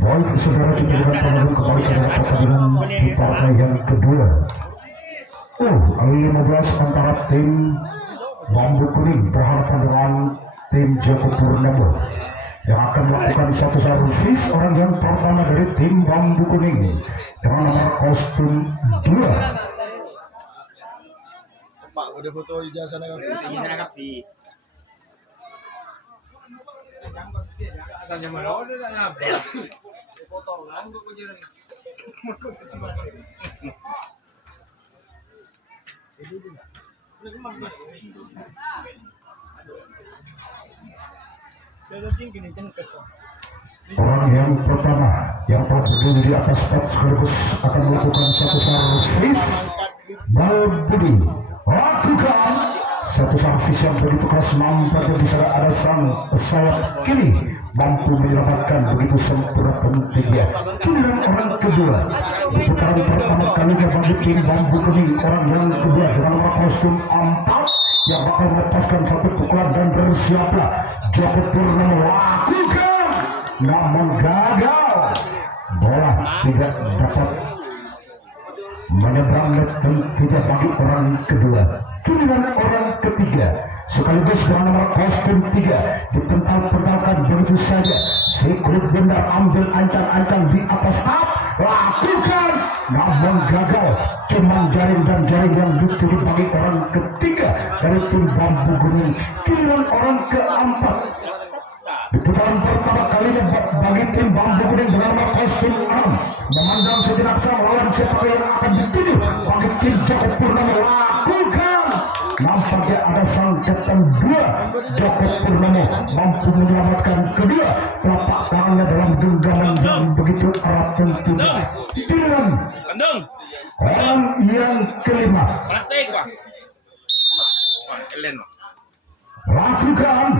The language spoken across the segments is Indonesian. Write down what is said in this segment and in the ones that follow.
Baik saudara kita kembali ke pertandingan di partai yang kedua. U15 antara tim Bambu Kuning berhadapan dengan tim Joko Purnama yang akan melakukan satu servis. Orang yang pertama dari tim Bambu Kuning dengan nomor kostum 2. Pak, udah foto ijazah Nabi. Tanya mana udah tanya apa? Foto nganggo ko jero ni. Orang yang pertama yang berdiri di atas step sekaligus akan melakukan satu servis. Budi lakukan satu servis yang begitu keras, nampaknya bisa ada sang sayap kiri mampu menyelamatkan begitu sempurna pentingnya. Giliran orang kedua di putaran pertama kalinya bagi tim Bambu Kuning, orang yang kedua dengan nomor kostum 4 yang bakal melepaskan satu pukulan dan bersiaplah Joko Purnama lakukan, namun gagal. Bola tidak dapat menyeberang net dan tidak bagi orang kedua. Giliran orang ketiga sekaligus dengan nomor kostum 3 dipental-pentalkan begitu saja. Si kulit benda ambil ancang-ancang di atas up, lakukan, namun gagal. Cuman jaring dan jaring yang dituju bagi orang ketiga dari tim Bambu Kuning. Giliran orang keempat di putaran pertama kalinya bagi tim Bambu Kuning dengan nomor kostum 6 memandang sejenak sama lawan siapa yang akan dituju bagi tim Joko Purnama lakukan. Nampaknya ada sang kapten 2 Joko Purnama mampu menyelamatkan kedua telapak tangannya dalam genggaman yang begitu erat tentunya. Giliran orang yang kelima lakukan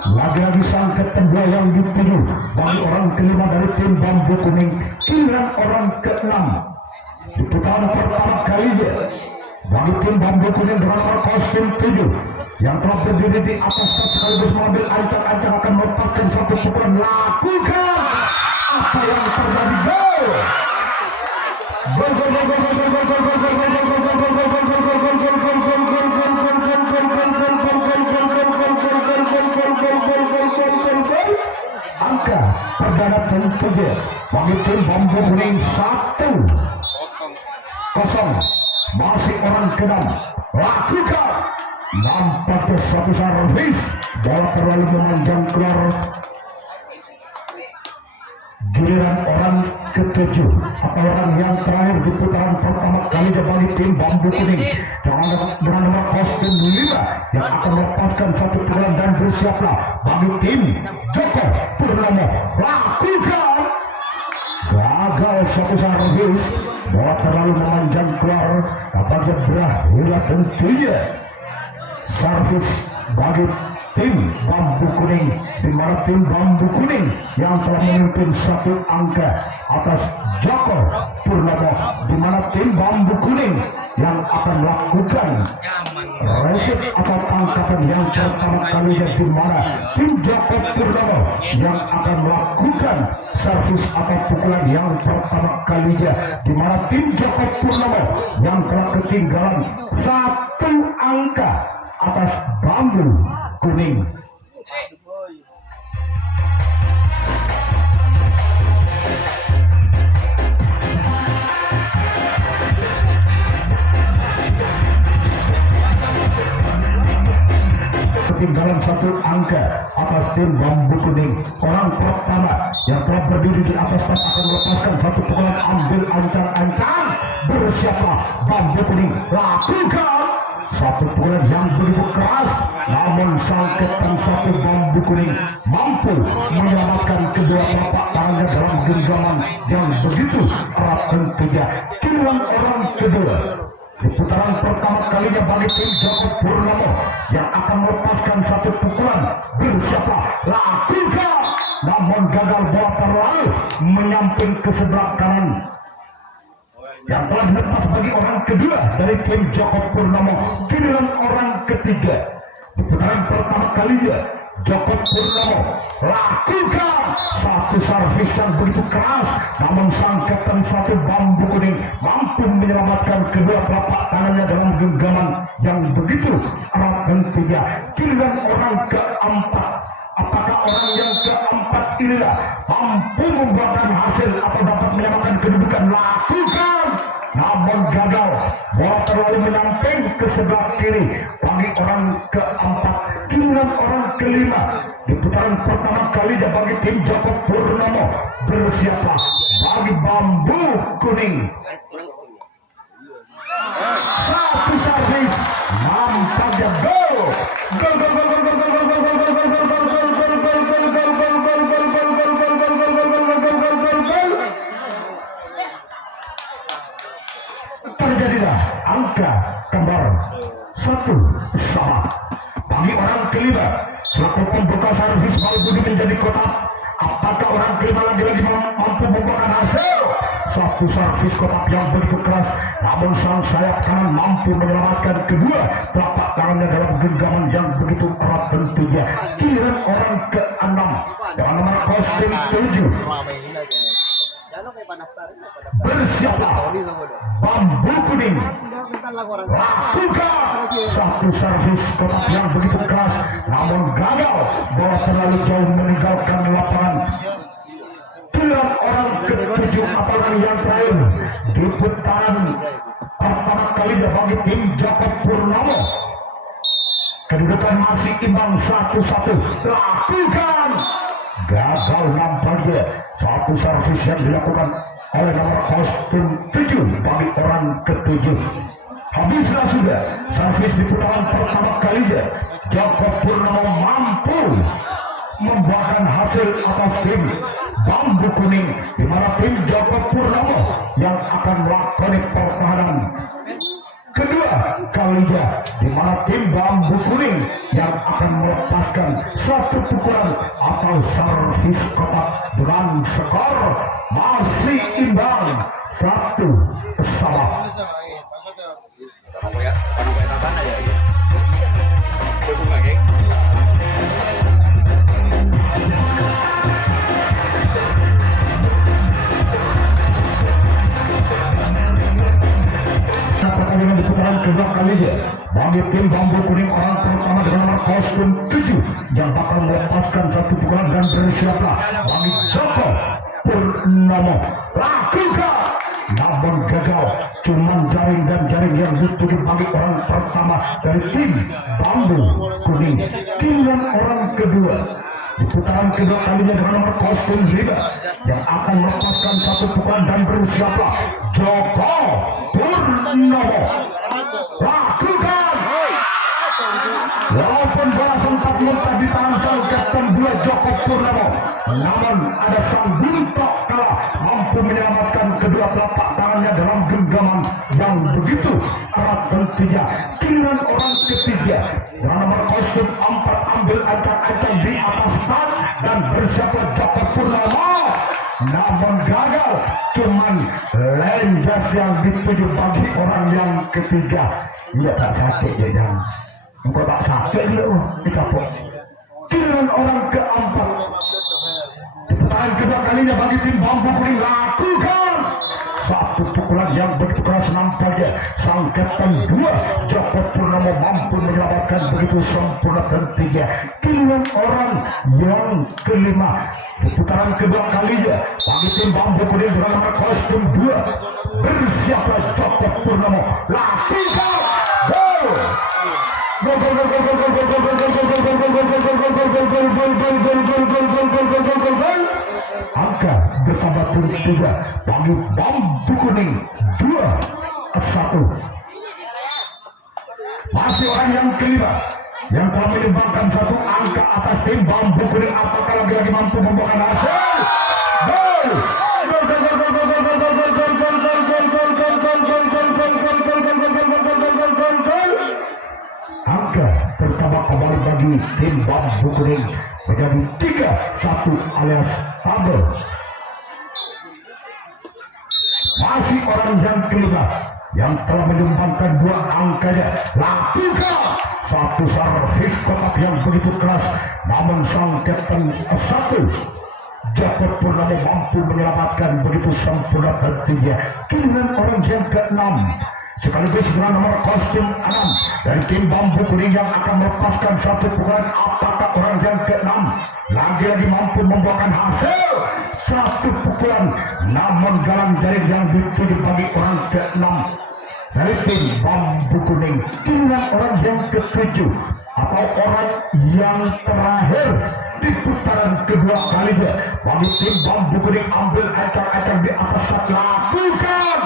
lagi-lagi sang kapten 2 yang dituju bagi orang kelima dari tim Bambu Kuning. Giliran orang ke-6 di putaran pertama kalinya bagi tim Bambu Kuning dengan nomor kostum 7 yang telah berdiri di atas sekaligus mengambil ancang-ancang akan melepaskan satu pukulan. Lakukan apa yang terjadi. Angka perdana tentunya bagi tim Bambu Kuning 1-0 masih orang ke-6 lakukan, nampaknya satu servis, bola terlalu memanjang keluar. Giliran orang ke-7 atau orang yang terakhir di putaran pertama kali bagi tim Bambu Kuning dengan nomor kostum 5 yang akan melepaskan satu pukulan dan bersiaplah bagi tim Joko Purnomo lakukan, gagal satu servis, bola terlalu memanjang keluar. Apakah berakhir? Tentunya servis bagi tim Bambu Kuning, di mana tim Bambu Kuning yang telah memimpin satu angka atas Joko Purnomo, di mana tim Bambu Kuning yang akan melakukan reset atau tangkapan yang pertama kalinya, di mana tim Joko Purnomo yang akan melakukan servis atau pukulan yang pertama kalinya, di mana tim Joko Purnomo yang telah ketinggalan satu angka atas Bambu Kuning. Ketinggalan satu angka atas tim Bambu Kuning. Orang pertama yang telah berdiri di atas tas akan melepaskan satu pukulan, ambil ancang-ancang, bersiaplah Bambu Kuning lakukan satu pukulan yang begitu keras, namun sang kapten satu Bambu Kuning mampu menyelamatkan kedua telapak tangannya dalam genggaman yang begitu erat. Tentunya giliran orang kedua di putaran pertama kalinya bagi tim Joko Purnomo yang akan melepaskan satu pukulan, bersiaplah lakukan, namun gagal, bola terlalu menyamping ke sebelah kanan yang telah dilepas bagi orang kedua dari tim Joko Purnomo. Giliran orang ketiga di putaran pertama kalinya Joko Purnomo lakukan satu servis yang begitu keras, namun sang kapten satu Bambu Kuning mampu menyelamatkan kedua telapak tangannya dalam genggaman yang begitu erat. Tentunya giliran orang keempat, apakah orang yang keempat inilah mampu membuahkan hasil atau dapat menyelamatkan kedudukan? Lakukan, namun gagal, bola terlalu menyamping ke sebelah kiri bagi orang keempat. Giliran orang kelima di putaran pertama kali bagi tim Joko Purnomo, bersiaplah bagi Bambu Kuning satu servis, nampaknya gol, gol, gol, gol, gol, gol, gol, gol, gol, gol, gol, gol, gol, terjadilah angka kembar 1-1 bagi orang kelima. Selaku pembuka servis Balbudi menjadi kotak. Apakah orang kelima lagi-lagi mampu membuahkan hasil? Satu servis kotak yang begitu keras, namun sang sayap kanan mampu menyelamatkan kedua telapak tangannya dalam genggaman yang begitu erat. Tentunya giliran orang ke-6 dengan nomor kostum 7, bersiaplah Bambu Kuning lakukan satu servis kotak yang begitu keras, namun gagal, bola terlalu jauh meninggalkan lapangan. Giliran orang ke-7 atau yang terakhir di putaran pertama kali bagi tim Joko Purnomo, kedudukan masih imbang 1-1. Lakukan, gagal nampaknya satu servis yang dilakukan oleh nomor kostum 7 bagi orang ke-7. Habislah sudah servis di putaran pertama kalinya. Joko Purnomo mampu membuahkan hasil atas tim Bambu Kuning, di mana tim Joko Purnomo yang akan melakukan pertahanan kedua kalinya, di mana tim Bambu Kuning yang akan melepaskan satu pukulan atau servis kotak dengan skor masih imbang 1-1. Pertandingan di putaran kedua kalinya bagi tim Bambu Kuning, orang pertama dengan nomor kostum 7 yang bakal melepaskan satu pukulan dan bersiaplah bagi Joko Purnomo lakukan, namun gagal. Cuman jaring dan jaring yang dituju bagi orang pertama dari tim Bambu Kuning. Giliran orang kedua di putaran kedua kalinya dengan nomor kostum 5 yang akan melepaskan satu pukulan dan bersiaplah Joko Purnomo lakukan. Walaupun bola sempat muntah di tangan sang kapten 2 Joko Purnomo, namun ada sang Buntok kalah mampu menyelamatkan kedua telapak tangannya dalam genggaman yang begitu erat tentunya. Giliran orang ketiga dengan nomor kostum 4 ambil ancang-ancang di atas start dan bersiaplah Joko Purnomo, namun gagal. Cuman lenjas yang dituju bagi orang yang ketiga. Ia tak sakit ya, engkau tak sakit dia dicapok. Giliran orang keempat di putaran kedua kalinya bagi tim Bambu Kuning lakukan satu pukulan yang begitu keras nampaknya sang kapten 2 Joko Purnomo mampu menyelamatkan begitu sempurna tentunya. Giliran orang yang kelima di putaran kedua kalinya bagi tim Bambu Kuning dengan nomor kostum 2 bersiaplah Joko Purnomo lakukan angka bertambah turut juga bagi Bambu Kuning 2-1. Masih orang yang kelima yang telah menyumbangkan satu angka atas tim Bambu Kuning. Apakah lagi mampu membuahkan hasil? Angka bertambah kembali bagi tim Bambu Kuning menjadi 3-1 alias tabel. Masih orang yang kelima yang telah menyumbangkan 2 angkanya lakukan satu servis kotak yang begitu keras, namun sang kapten 1 Joko Purnomo mampu menyelamatkan begitu sempurna tentunya. Giliran orang yang ke-6 sekaligus dengan nomor kostum 6 dari tim Bambu Kuning yang akan melepaskan satu pukulan. Apakah orang yang ke-6 lagi-lagi mampu membuahkan hasil? Satu pukulan, namun galang jaring yang dituju bagi orang ke-6 dari tim Bambu Kuning. Giliran orang yang ke-7 atau orang yang terakhir di putaran kedua kalinya bagi tim Bambu Kuning ambil acak-acak di atas saat lakukan,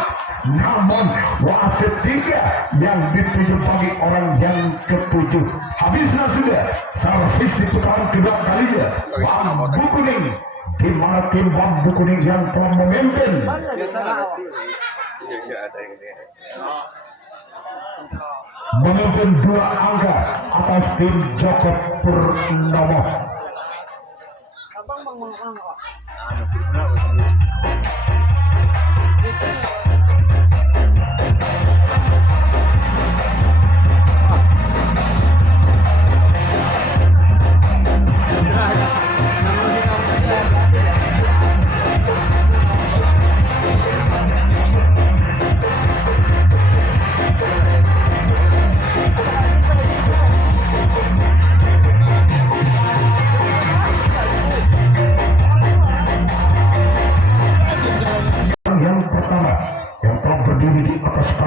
namun wasit 3 yang dituju bagi orang yang ke-7. Habislah sudah servis di putaran kedua kalinya Bambu Kuning, di mana tim Bambu Kuning yang telah memimpin memimpin 2 angka atas tim Joko Purnomo.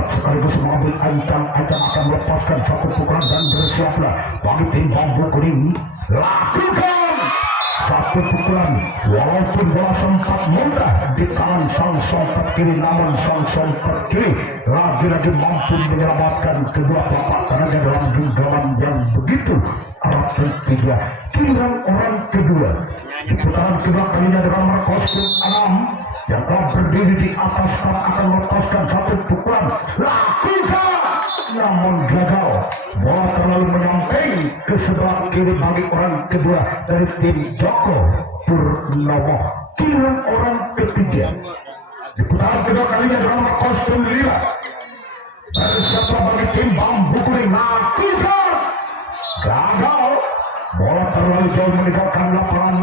Sekaligus mengambil ancang-ancang akan melepaskan satu pukulan dan bersiaplah bagi tim Bambu Kuning lakukan satu pukulan. Walaupun bola sempat muntah di tangan sang sompet kiri, namun sang sompet kiri lagi-lagi mampu menyelamatkan kedua telapak tangannya dalam genggaman yang begitu erat tentunya. Giliran orang kedua di putaran kedua kalinya dengan nomor kostum 6 yang telah berdiri di atas start akan melepaskan satu pukulan lakukan, namun gagal. Bola terlalu menyamping ke sebelah kiri bagi orang kedua dari tim Joko Purnomo. Giliran orang ketiga di putaran kedua kalinya dengan nomor kostum 5 bersiaplah bagi tim Bambu Kuning lakukan, gagal. Bola terlalu jauh meninggalkan lapangan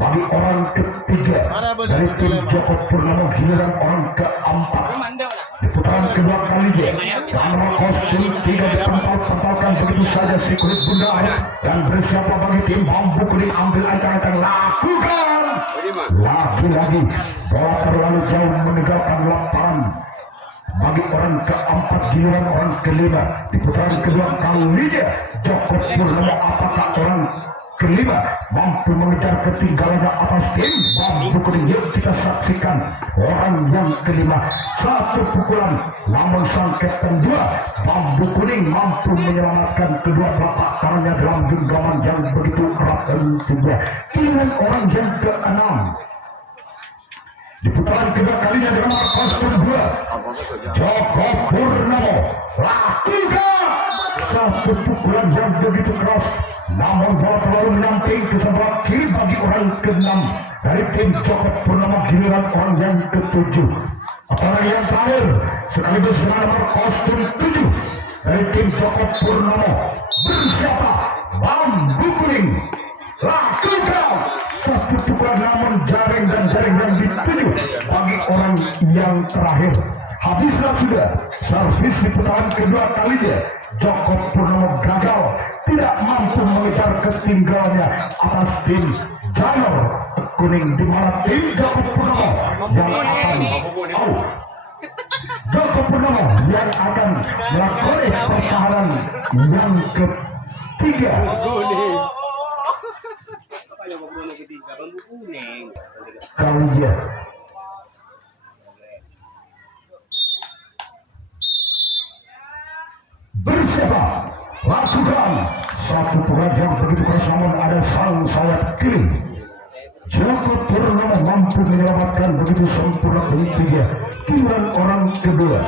bagi orang ketiga dari tim Joko Purnomo. Giliran orang keempat Di putaran kedua kalinya, yang nomor kostum tidak ditempal-tempalkan begitu saja si kulit bunda dan bersiapa bagi tim bambu kuning ambil ancang-ancang lakukan. Lagi-lagi bola terlalu jauh meninggalkan lapangan. Bagi orang keempat giliran orang kelima di putaran kedua kalinya, Joko Purnomo apakah orang kelima mampu mengejar ketinggalannya atas tim bambu kuning? Yuk kita saksikan orang yang kelima, satu pukulan namun sang kapten dua bambu kuning mampu menyelamatkan kedua telapak tangannya dalam genggaman yang begitu erat dan tinggi. Giliran orang yang keenam di putaran kedua kalinya dengan nomor kostum 2 Joko Purnomo lakukan satu pukulan yang begitu keras namun bola terlalu menyamping ke sebelah kiri bagi orang ke-6 dari tim Joko Purnomo. Giliran orang yang ke-7 orang yang terakhir sekaligus dengan nomor kostum 7 dari tim Joko Purnomo bersiapa bambu kuning lakukan satu pukulan namun jaring dan jaring yang dituju bagi orang yang terakhir. Habislah sudah servis di putaran kedua kalinya. Joko Purnomo gagal, tidak mampu mengejar ketinggalannya atas tim Janur Kuning, di mana tim Joko Purnomo yang akan Joko Purnomo yang akan melakukan pertahanan yang ketiga. Bambu kuning. Kalian bersiapa lakukan satu pukulan yang begitu keras namun ada sang sayap kiri. Joko Purnomo mampu menyelamatkan begitu sempurna ketiga. Giliran orang kedua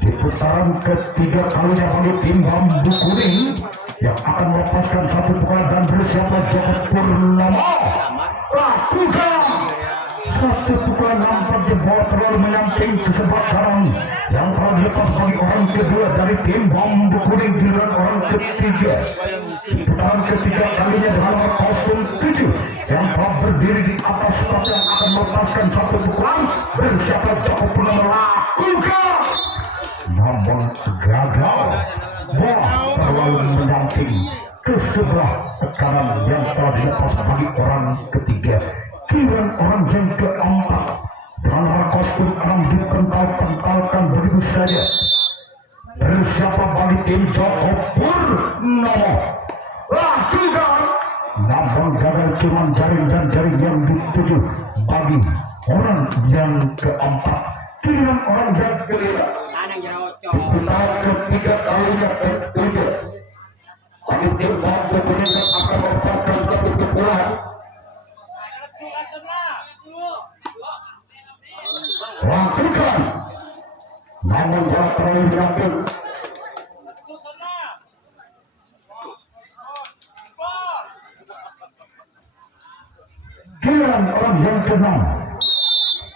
di putaran ketiga kalinya bagi tim bambu kuning yang akan melepaskan satu pukulan dan bersiapa Joko Purnomo lakukan satu pukulan nampak bola terlalu menyamping ke sebelah kanan yang telah dilepas bagi orang kedua dari tim bambu kuning. Giliran orang ketiga di putaran ketiga kalinya dengan nomor kostum 7 yang telah berdiri di atas stop yang akan melepaskan satu pukulan bersiapa Joko Purnomo lakukan namun gagal. Bola terlalu menyamping ke sebelah kanan yang telah dilepas bagi orang ketiga. Giliran orang yang keempat dengan nomor kostum 6 dipental-pentalkan begitu saja bersiapa bagi tim Joko Purnomo lakukan namun gagal, cuma jaring dan jaring yang dituju bagi orang yang keempat. Giliran orang yang kelima di putaran ketiga kalinya ketiga bagi tim bambu kuning akan melepaskan satu pukulan lakukan namun bola terlalu menyamping giliran orang yang ke-6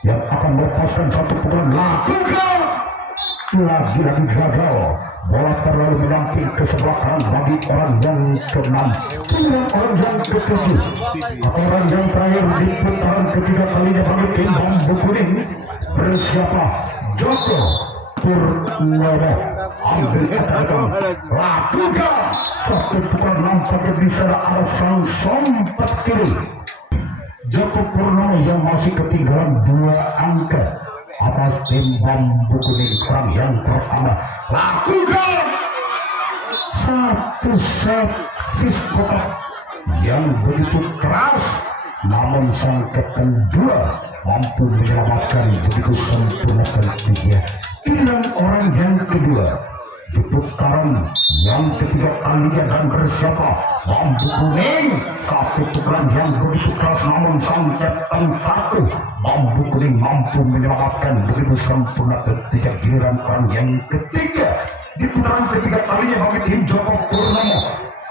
yang akan melepaskan satu pukulan lakukan lagi-lagi gagal. Bola terlalu menyamping ke sebelah kanan bagi orang yang ke-6. Giliran orang yang ke-7 orang yang terakhir di putaran ketiga kalinya bagi tim bambu kuning bersiapa Joko Purnomo ambil atas lakukan satu pukulan nampaknya bisa ada sang sompat kiri. Joko Purnomo yang masih ketinggalan 2 angka atas tim bambu kuning. Orang yang pertama lakukan satu servis kotak yang begitu keras namun sang kapten 2 mampu menyelamatkan begitu sempurna ketiga. Giliran orang yang kedua di putaran yang ketiga kalinya dan bersiapa bambu kuning satu pukulan yang begitu keras namun sang kapten 1 bambu kuning mampu menyelamatkan begitu sempurna ketiga. Giliran orang yang ketiga di putaran ketiga kalinya bagi tim Joko Purnomo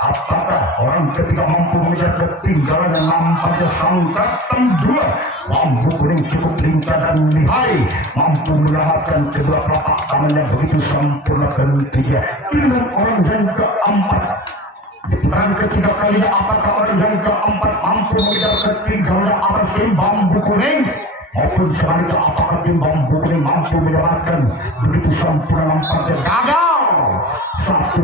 apakah orang ketiga mampu mengejar ketinggalan yang nampaknya sang kapten 2 bambu kuning cukup lincah dan lihai mampu menyelamatkan kedua telapak tangannya begitu sempurna ketiga. Giliran orang yang keempat di putaran ketiga kalinya apakah orang yang keempat mampu mengejar ketinggalan atas tim bambu kuning maupun sebaliknya apakah tim bambu kuning mampu menyelamatkan begitu sempurna nampaknya gagal. Satu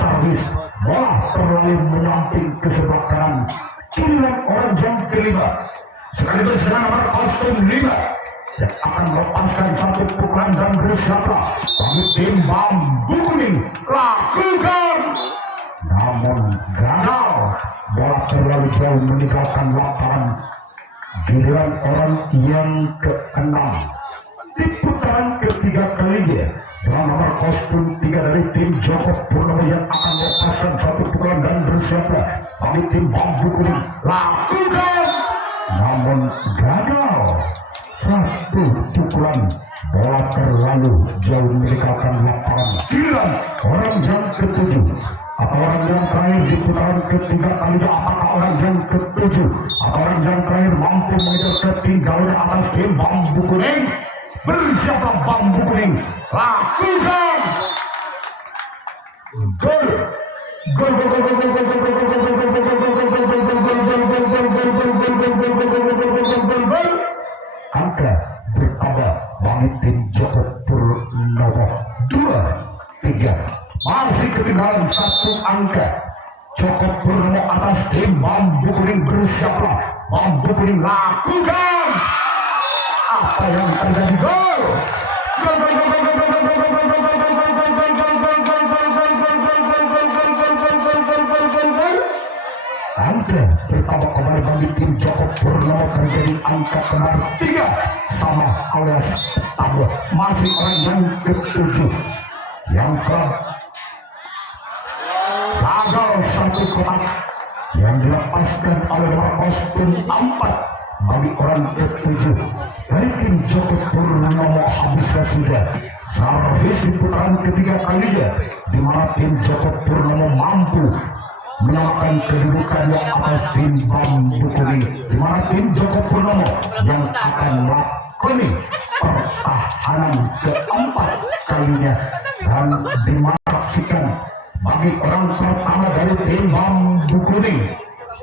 servis bola terlalu menyamping ke sebelah kanan. Inilah orang yang kelima sekaligus dengan nomor kostum 5 yang akan melepaskan satu pukulan dan bersiaplah bagi tim bambu kuning lakukan, namun gagal. Bola terlalu jauh meninggalkan lapangan. Giliran orang yang ke-6 di putaran ketiga kalinya dengan nomor kostum 3 dari tim Joko Purnomo yang akan melepaskan satu pukulan dan bersiaplah bagi tim bambu kuning lakukan, namun gagal. Satu pukulan bola terlalu jauh meninggalkan lapangan. Giliran orang yang ke-7 atau orang yang terakhir di putaran ketiga kalinya, apakah orang yang ke-7 atau orang yang terakhir mampu mengejar ketinggalan atas tim bambu kuning? Bersiaplah bambu kuning lakukan, gol gol gol gol gol gol gol gol gol gol. Angka bertambah bagi tim Joko Purnomo 2-3. Masih ketinggalan satu angka. Joko Purnomo atas tim bambu kuning. Bersiaplah bambu kuning lakukan. Apa yang terjadi? Gol! Gol gol gol gol gol gol gol gol gol gol. Angka bertambah kembali bagi tim Joko Purnomo terjadi angka kembali 3 sama alias tambah. Masih orang yang ke-7 yang gagal satu kotak yang dilepaskan oleh nomor kostum 4 bagi orang ke-7 dari tim Joko Purnomo. Habislah sudah servis di putaran ketiga kalinya di mana tim Joko Purnomo mampu menyamakan kedudukannya atas tim bambu kuning, di mana tim Joko Purnomo yang akan melakoni pertahanan keempat kalinya dan dimaksikan bagi orang pertama dari tim bambu kuning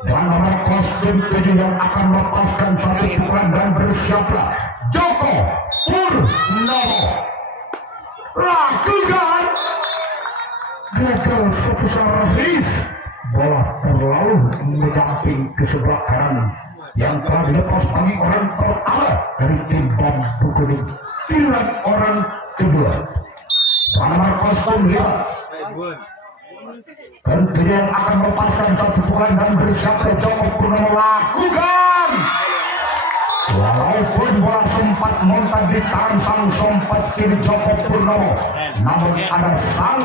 dan nomor kostum 7 yang akan melepaskan satu pukulan dan bersiaplah Joko Purnomo lakukan. Gagal satu servis, bola terlalu menyamping ke sebelah kanan yang telah dilepas bagi orang pertama dari tim bambu kuning. Pilihan orang kedua nomor kostum 5 tentunya yang akan melepaskan satu pukulan dan bersiaplah Joko Purnomo lakukan. Walaupun bola sempat montak di tangan sang sompat kiri Joko Purnomo, namun ada sang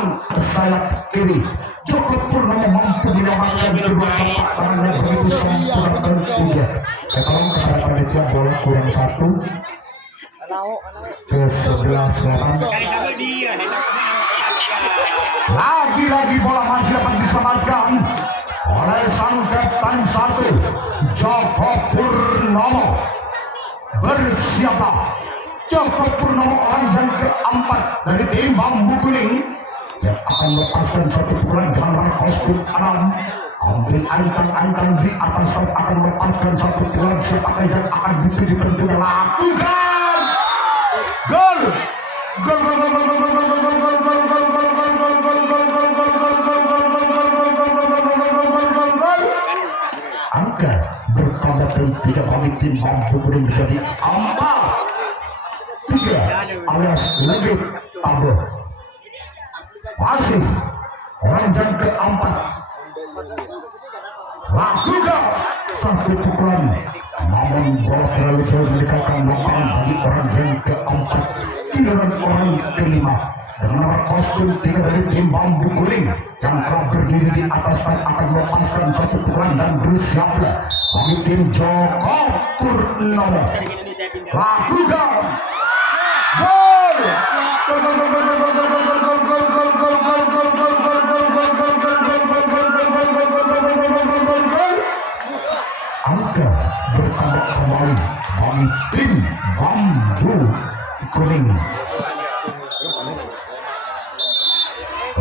sayap kiri Joko Purnomo mampu menyelamatkan kedua telapak tangannya begitu sempurna tentunya. Tolong kepada panitia bola kurang 1 ke sebelah selatan. Lagi-lagi bola masih dapat diselamatkan oleh sang kapten 1 Joko Purnomo. Bersiaplah Joko Purnomo orang yang keempat dari tim bambu kuning yang akan melepaskan satu pukulan dengan nomor kostum 6. Ambil ancang-ancang di atas serta akan melepaskan satu pukulan siapakah yang akan dituju tentunya lakukan. Gol! Gol gol gol gol gol gol gol gol gol gol gol gol angka bertambah tidak bagi tim bambu kuning menjadi 4-3 alias lebih tambah. Masih orang yang keempat lakukan satu pukulan, namun bola terlalu jauh mendekatkan lapangan bagi orang yang keempat. Giliran orang kelima dengan nomor kostum 3 dari tim bambu kuning yang telah berdiri di atas dan akan melepaskan satu pukulan dan bersiaplah bagi tim Joko Purnomo lakukan. Gol! Angka bertambah kembali bagi tim bambu kuning 5-3.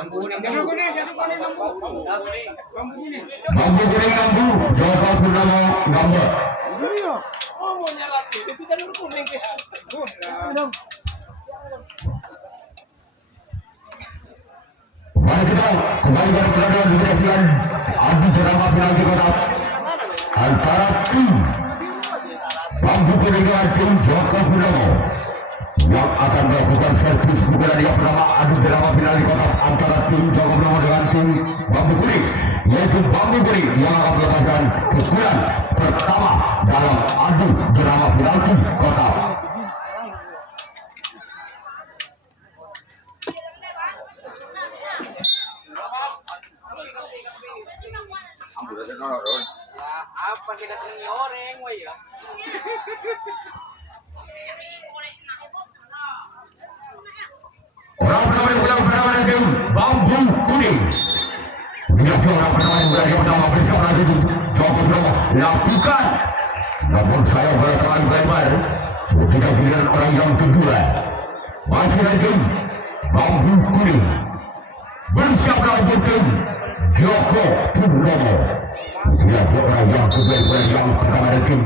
Bambu kuning lampu, Joko Purnomo gambar. Oh, mau nyerap itu kan kuning ya. Mari kita kembali pada pertandingan di pertandingan adu ceramah penalti kotak antara tim Bambu kuning dengan tim Joko Purnomo yang akan melakukan servis pukulan yang pertama adu ceramah penalti kotak antara tim Joko Purnomo dengan tim Bambu kuning, yaitu Bambu kuning yang akan melepaskan pukulan pertama dalam adu ceramah penalti kotak. Apa kita seni orang, wah ya. Orang pertama tim Bambu kuning. Bila orang pertama yang pertama bersama itu Joko Purnomo lakukan. Namun saya bertahan lebar. Tidak giliran orang yang kedua. Masih lagi Bambu kuning. Bersama tim Joko Purnomo. Bila orang yang kedua yang pertama dari tim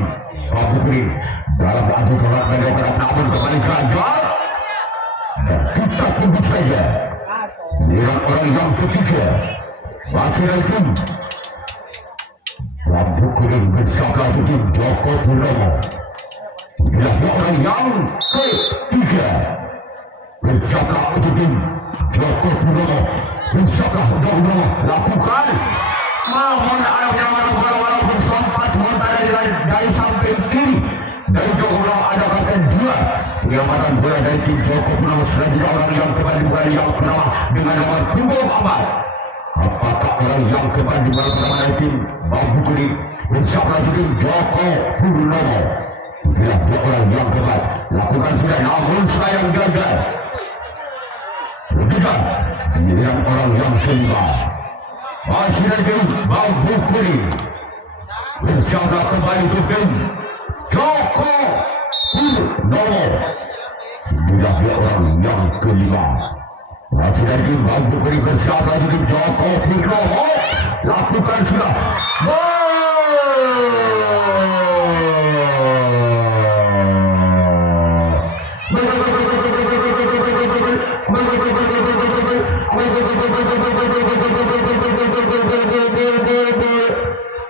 Bambu kuning dalam adu tolak menolak namun kembali gagal. Dan kita tunggu saja dengan orang yang ketiga masih lagi Bambu kuning bersama tim Joko Purnomo. Bila orang yang ketiga bersama tim Joko Purnomo bersama Joko Purnomo lakukan mohon arahnya walaupun sempat mengenai dari samping kiri dari Joko Purnomo ada kata dua penyelamatan bola dari tim Joko Purnomo. Selanjutnya orang yang kembali bola yang pertama dengan nomor punggung 4. Apakah orang yang kembali bola pertama dari tim Bambu kuning bersama tim Joko Purnomo? Bila orang yang kembali lakukan sudah namun sayang gagal. Ketiga dengan orang yang seimbang masih lagi Bambu kuning bersama kembali ke tim Joko Purnomo. Bila orang yang kelima masih lagi Bambu kuning bersama tim Joko Purnomo lakukan sudah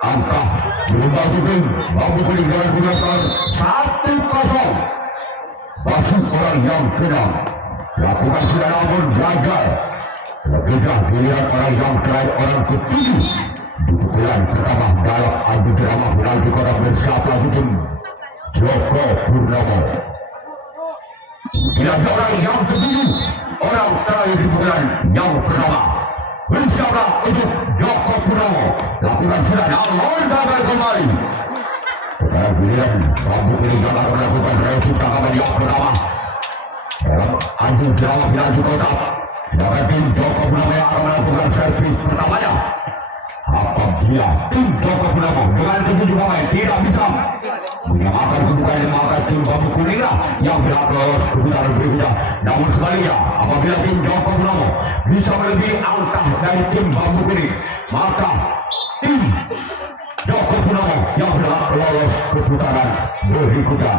angka Bambu kuning dengan kemenangan 1-0. Masih orang yang keenam lakukan sudah namun gagal. Ketiga giliran orang yang terakhir orang ketujuh di pukulan pertama dalam adu drama penalti kotak bersama tim Joko Purnomo. Giliran orang yang ketujuh orang terakhir di pukulan yang pertama bersama untuk Joko Purnomo lakukan sudah namun gagal kembali. Sekarang giliran Bambu kuning yang akan melakukan reaksi tangkapan yang pertama dalam adu drama penalti kotak. Sedangkan tim Joko Purnomo yang akan melakukan servis pertamanya. Apabila tim Joko Purnomo dengan ketujuh pemain tidak bisa menyamakan kedudukan di mata tim Bambu kuning yang berhak lolos ke putaran berikutnya. Namun sebaliknya, apabila tim Joko Purnomo bisa melebihi angka dari tim Bambu kuning, maka tim Joko Purnomo yang berhak lolos ke putaran berikutnya.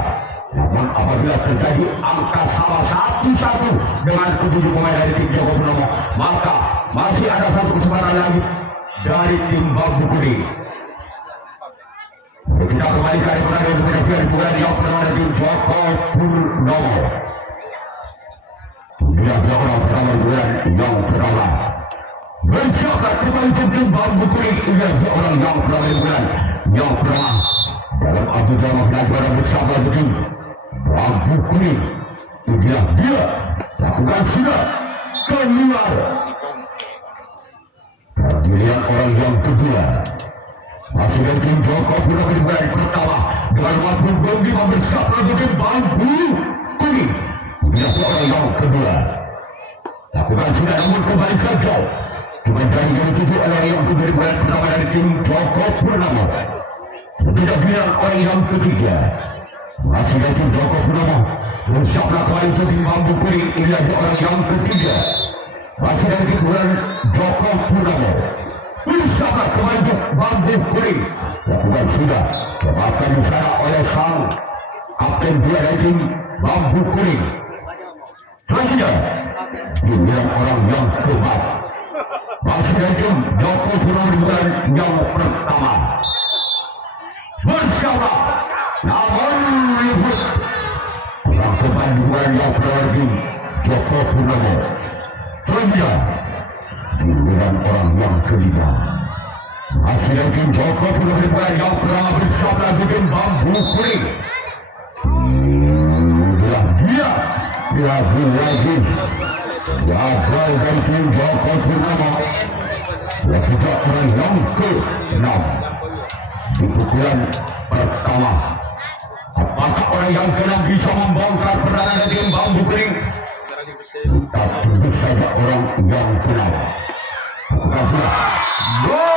Namun apabila terjadi angka sama 1-1 dengan ketujuh pemain dari tim Joko Purnomo, maka masih ada satu kesempatan lagi dari tim Bambu kuning. Kita kembali ke pertandingan di pukulan yang pertama dari tim Joko Purnomo. Bila orang pertama di pukulan yang pertama bersama kembali tim Bambu kuning. Ia orang yang pertama di pukulan yang pertama dalam adu drama penalti bersama tim Bambu kuning. Dia lakukan sudah keluar. Giliran orang yang kedua masih dari tim Joko Purnomo di bagian pertama dengan waktu bagi bersama tim Bambu kuning. Dia orang yang kedua lakukan sudah namun kembali gagal. Cuma dari tujuh orang yang kedua di bagian pertama dari tim Joko Purnomo. Tidak giliran orang yang ketiga masih dari tim Joko Purnomo bersama kembali tim Bambu kuning. Ini orang yang ketiga Masih dari kemudian Joko Purnomo. Bersama kembali bambu kuning. Lakukan sudah. Kebakaran di sana oleh sang kapten dia dari tim bambu kuning. Selanjutnya giliran orang yang keempat. Masih dari tim Joko Purnomo di bulan yang pertama. Bersama namun Luput. Orang keempat di bulan yang pertama tim Joko Purnomo. Selanjutnya giliran orang yang kelima. Masih dari tim Joko Purnomo di bulan yang pertama bersama tim bambu kuning. Dia lagi gagal dari tim Joko Purnomo. Ketika orang yang ke-6 di pukulan pertama, apakah orang yang ke-6 bisa membongkar pertahanan tim bambu kuning? Kita tunggu saja orang yang ke-6. Apakah sudah gol?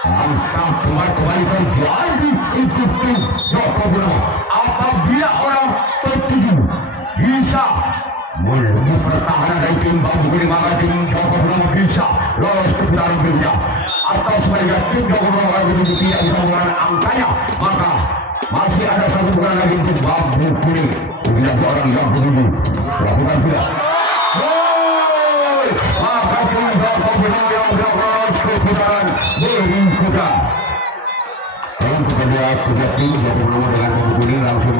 Angkat kembali terjadi untuk tim Joko Purnomo. Apabila orang ke-7 bisa melebur pertahanan dari tim bambu kuning, maka tim Joko Purnomo bisa lolos ke putaran berikutnya. Atau sebaliknya tim Joko Purnomo tidak bisa mengurangi angkanya, maka masih ada satu putaran lagi untuk bambu kuning. Kemudian orang yang ke-7 lakukan sudah gol, maka tim Joko Purnomo yang lolos ke putaran berikutnya. Dalam kedua tim Joko Purnomo dengan bambu kuning langsung